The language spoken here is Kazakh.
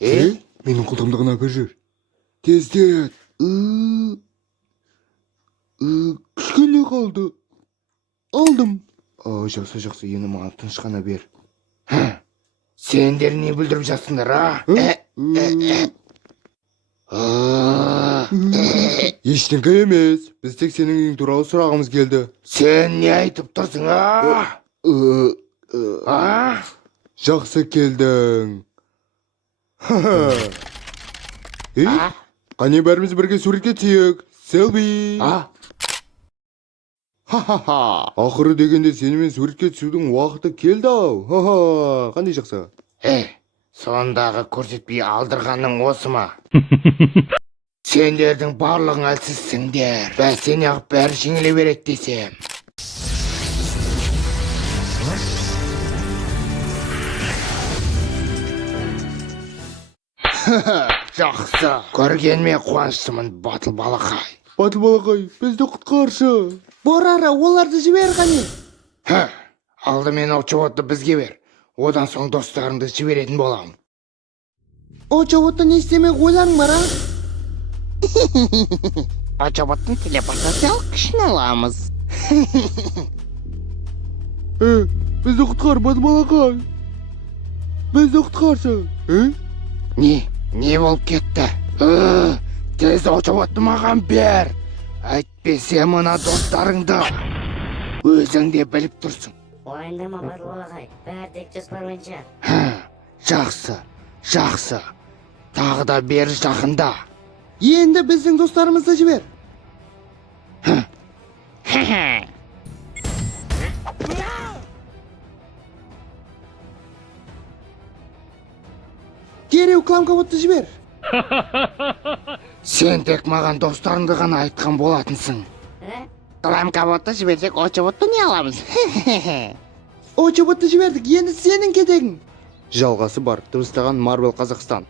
Менің қолтамды ғана көжір. Тездет. Кішкене қалды. Алдым. Жақсы, енді маған тыныш қана бер. Сендер не бүлдіріп жатсыңдар, Ештеңке емес. Біз тек сенің үйің туралы сұрағымыз келді. Сен не айтып тұрсың, Жақсы келдің. Қане бәріміз бірге суретке түсейік. Селфи. Ақыры дегенде сенімен суретке түсудің уақыты келді-ау. Қандай жақсы. Сондағы көрсетпей алдырғаның осы ма? Сендердің барлығың әлсізсіңдер. Бәсене ақ бәрі жеңіле береді десем. Жақсы. Көргеніме қуаныштымын, батыл балақай. Батыл балақай, бізді құтқаршы. Борара, оларды жібер қане. Алдымен очеводты бізге бер. Одан соң достарыңды жіберетін болам. Очеводты не істемек ойларың бар, Очеводтың телепортациялық күшін аламыз. Бізді құтқар, батыл балақай. Бізді құтқаршы. Не болып кетті? Тез очеводты маған бер. Әйтпесе мына достарыңды өзің де біліп тұрсың. Уайымдама батыл балақай, бәрі тек жоспар бойынша. Жақсы. Тағы да бер жақында. Енді біздің достарымызды жібер. Дереу кламкаботты жібер. Сен тек маған достарыңды ғана айтқан болатынсың. Кламкаботты жіберсек, очеводты не аламыз? Очеводты жібердік, енді сенің кетегің. Жалғасы бар. Дыбыстаған Марвел Қазақстан.